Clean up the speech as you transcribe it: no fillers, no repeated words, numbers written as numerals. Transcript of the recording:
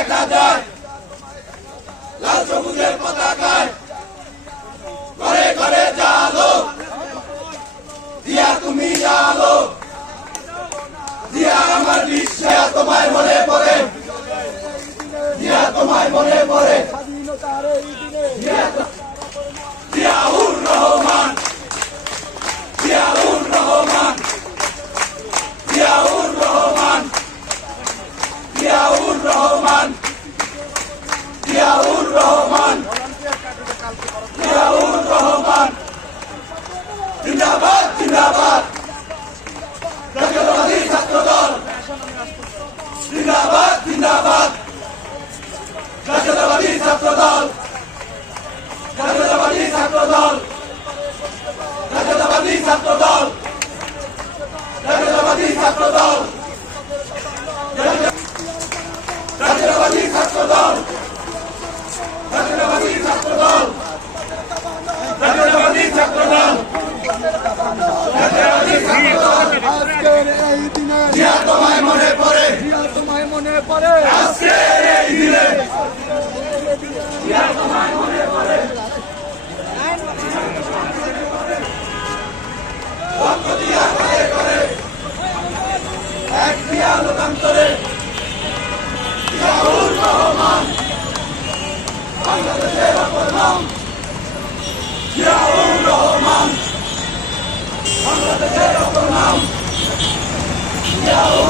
দেখা যায় লাল সবুজের পতাকায় ঘরে ঘরে জালো দিয়া তুমি আলো দিয়া আমার বিশ্বে তোমায় মনে পড়ে দিয়া তোমায় মনে পড়ে জিয়াউর রহমান জিয়াউর রহমান জিয়াউর রহমান জিয়াউর রহমান জিয়াউর রহমান জিয়াউর রহমান জিন্দাবাদ জিন্দাবাদ জাতীয়তাবাদী ছাত্রদল জিন্দাবাদ জিন্দাবাদ জাতীয়তাবাদী ছাত্রদল জাতীয়তাবাদী ছাত্রদল জাতীয়তাবাদী ছাত্রদল জাতীয়তাবাদী ছাত্রদল জাতীয়তাবাদী ছাত্রদল জাতীয়তাবাদী ছাত্রদল জাতীয়তাবাদী ছাত্রদল আজকের এই দিনে জিয়া তোমায় মনে পড়ে জিয়া তোমায় মনে পড়ে আজকের এই দিনে জিয়া তোমায় মনে পড়ে লক্ষ দিয়া করে করে এক দিয়া লোকান্তরে জিয়াউর রহমান বাংলাদেশের অপর নাম জিয়াউর রহমান বাংলাদেশের অপর নাম জিয়াউর